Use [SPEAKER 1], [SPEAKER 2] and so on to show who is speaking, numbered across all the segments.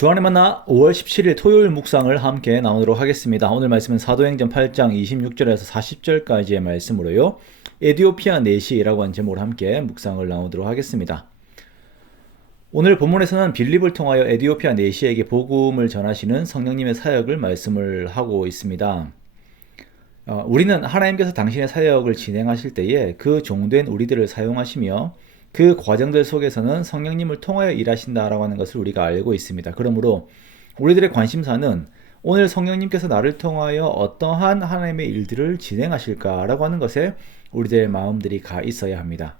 [SPEAKER 1] 주안의 만나 5월 17일 토요일 묵상을 함께 나누도록 하겠습니다. 오늘 말씀은 사도행전 8장 26절에서 40절까지의 말씀으로요. 에디오피아 내시라고 하는 제목으로 함께 묵상을 나누도록 하겠습니다. 오늘 본문에서는 빌립을 통하여 에디오피아 내시에게 복음을 전하시는 성령님의 사역을 말씀을 하고 있습니다. 어, 우리는 하나님께서 당신의 사역을 진행하실 때에 그 종된 우리들을 사용하시며 그 과정들 속에서는 성령님을 통하여 일하신다라고 하는 것을 우리가 알고 있습니다. 그러므로 우리들의 관심사는 오늘 성령님께서 나를 통하여 어떠한 하나님의 일들을 진행하실까라고 하는 것에 우리들의 마음들이 가 있어야 합니다.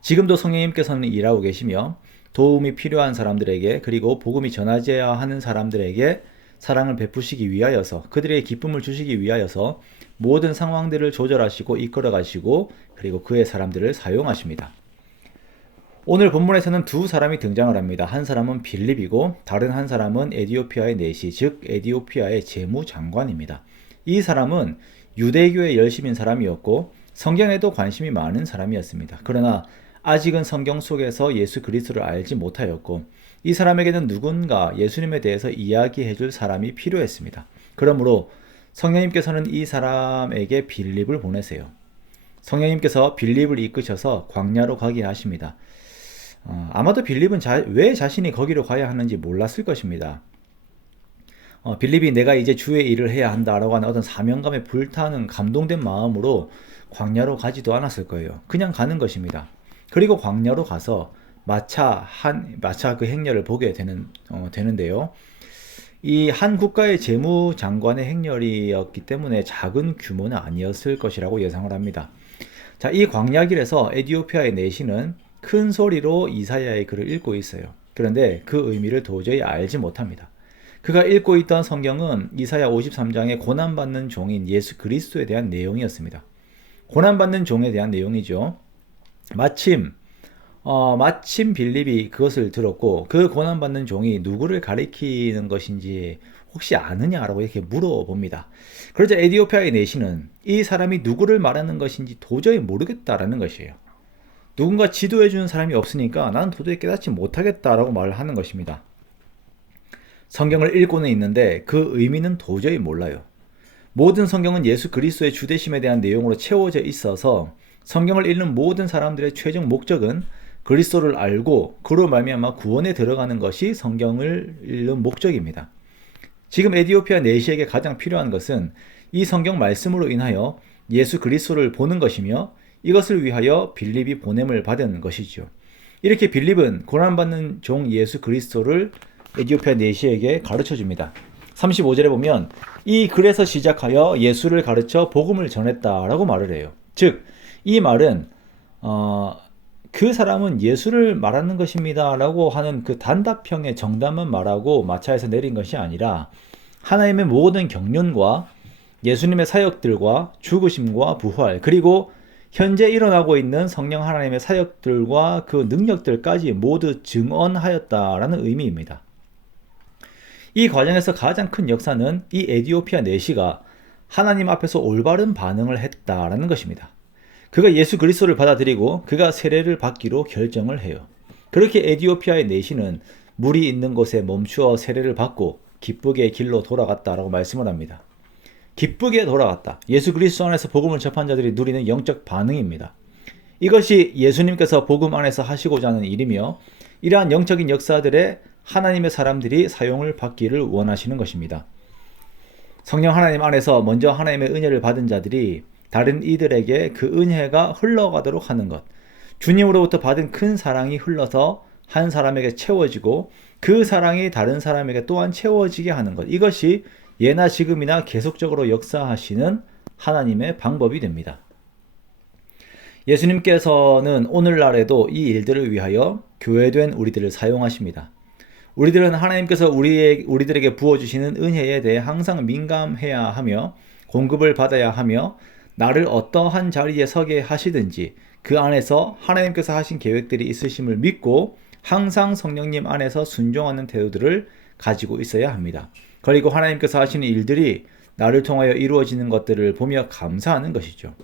[SPEAKER 1] 지금도 성령님께서는 일하고 계시며 도움이 필요한 사람들에게 그리고 복음이 전하져야 하는 사람들에게 사랑을 베푸시기 위하여서 그들에게 기쁨을 주시기 위하여서 모든 상황들을 조절하시고 이끌어 가시고 그리고 그의 사람들을 사용하십니다. 오늘 본문에서는 두 사람이 등장을 합니다. 한 사람은 빌립이고 다른 한 사람은 에디오피아의 내시, 즉 에디오피아의 재무장관입니다. 이 사람은 유대교의 열심인 사람이었고 성경에도 관심이 많은 사람이었습니다. 그러나 아직은 성경 속에서 예수 그리스도를 알지 못하였고 이 사람에게는 누군가 예수님에 대해서 이야기해 줄 사람이 필요했습니다. 그러므로 성령님께서는 이 사람에게 빌립을 보내세요. 성령님께서 빌립을 이끄셔서 광야로 가게 하십니다. 어, 아마도 빌립은 자, 왜 자신이 거기로 가야 하는지 몰랐을 것입니다. 어, 빌립이 내가 이제 주의 일을 해야 한다라고 하는 어떤 사명감에 불타는 감동된 마음으로 광야로 가지도 않았을 거예요. 그냥 가는 것입니다. 그리고 광야로 가서 마차 한 마차 그 행렬을 보게 되는 어, 되는데요. 이 한 국가의 재무 장관의 행렬이었기 때문에 작은 규모는 아니었을 것이라고 예상을 합니다. 자, 이 광야길에서 에디오피아의 내시는 큰 소리로 이사야의 글을 읽고 있어요. 그런데 그 의미를 도저히 알지 못합니다. 그가 읽고 있던 성경은 이사야 53장의 고난받는 종인 예수 그리스도에 대한 내용이었습니다. 고난받는 종에 대한 내용이죠. 마침 어, 마침 빌립이 그것을 들었고 그 고난받는 종이 누구를 가리키는 것인지 혹시 아느냐라고 이렇게 물어봅니다. 그러자 에디오피아의 내시는 이 사람이 누구를 말하는 것인지 도저히 모르겠다라는 것이에요. 누군가 지도해 주는 사람이 없으니까 나는 도저히 깨닫지 못하겠다라고 말을 하는 것입니다. 성경을 읽고는 있는데 그 의미는 도저히 몰라요. 모든 성경은 예수 그리스도의 주대심에 대한 내용으로 채워져 있어서 성경을 읽는 모든 사람들의 최종 목적은 그리스도를 알고 그로 말미암아 구원에 들어가는 것이 성경을 읽는 목적입니다. 지금 에디오피아 내시에게 가장 필요한 것은 이 성경 말씀으로 인하여 예수 그리스도를 보는 것이며 이것을 위하여 빌립이 보냄을 받은 것이지요. 이렇게 빌립은 고난받는 종 예수 그리스도를 에디오피아 내시에게 가르쳐 줍니다. 35절에 보면 이 글에서 시작하여 예수를 가르쳐 복음을 전했다라고 말을 해요. 즉, 이 말은 어, 그 사람은 예수를 말하는 것입니다. 라고 하는 그 단답형의 정답만 말하고 마차에서 내린 것이 아니라 하나님의 모든 경륜과 예수님의 사역들과 죽으심과 부활, 그리고 현재 일어나고 있는 성령 하나님의 사역들과 그 능력들까지 모두 증언하였다라는 의미입니다. 이 과정에서 가장 큰 역사는 이 에디오피아 내시가 하나님 앞에서 올바른 반응을 했다라는 것입니다. 그가 예수 그리스도를 받아들이고 그가 세례를 받기로 결정을 해요. 그렇게 에디오피아의 내시는 물이 있는 곳에 멈추어 세례를 받고 기쁘게 길로 돌아갔다라고 말씀을 합니다. 기쁘게 돌아갔다. 예수 그리스도 안에서 복음을 접한 자들이 누리는 영적 반응입니다. 이것이 예수님께서 복음 안에서 하시고자 하는 일이며 이러한 영적인 역사들에 하나님의 사람들이 사용을 받기를 원하시는 것입니다. 성령 하나님 안에서 먼저 하나님의 은혜를 받은 자들이 다른 이들에게 그 은혜가 흘러가도록 하는 것. 주님으로부터 받은 큰 사랑이 흘러서 한 사람에게 채워지고 그 사랑이 다른 사람에게 또한 채워지게 하는 것. 이것이 예나 지금이나 계속적으로 역사하시는 하나님의 방법이 됩니다. 예수님께서는 오늘날에도 이 일들을 위하여 교회된 우리들을 사용하십니다. 우리들은 하나님께서 우리의, 우리들에게 부어주시는 은혜에 대해 항상 민감해야 하며 공급을 받아야 하며 나를 어떠한 자리에 서게 하시든지 그 안에서 하나님께서 하신 계획들이 있으심을 믿고 항상 성령님 안에서 순종하는 태도들을 가지고 있어야 합니다. 그리고 하나님께서 하시는 일들이 나를 통하여 이루어지는 것들을 보며 감사하는 것이죠.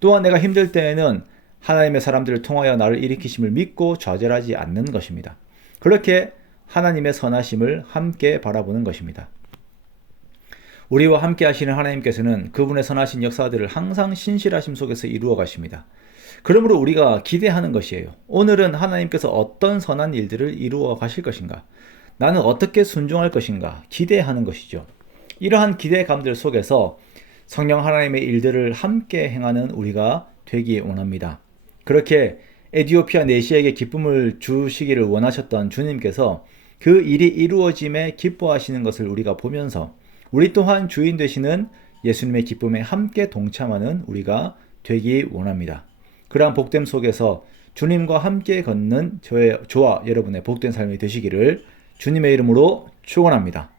[SPEAKER 1] 또한 내가 힘들 때에는 하나님의 사람들을 통하여 나를 일으키심을 믿고 좌절하지 않는 것입니다. 그렇게 하나님의 선하심을 함께 바라보는 것입니다. 우리와 함께 하시는 하나님께서는 그분의 선하신 역사들을 항상 신실하심 속에서 이루어 가십니다. 그러므로 우리가 기대하는 것이에요. 오늘은 하나님께서 어떤 선한 일들을 이루어 가실 것인가? 나는 어떻게 순종할 것인가? 기대하는 것이죠. 이러한 기대감들 속에서 성령 하나님의 일들을 함께 행하는 우리가 되기 원합니다. 그렇게 에디오피아 내시에게 기쁨을 주시기를 원하셨던 주님께서 그 일이 이루어짐에 기뻐하시는 것을 우리가 보면서 우리 또한 주인 되시는 예수님의 기쁨에 함께 동참하는 우리가 되기 원합니다. 그러한 복됨 속에서 주님과 함께 걷는 저의, 저와 여러분의 복된 삶이 되시기를 주님의 이름으로 축원합니다.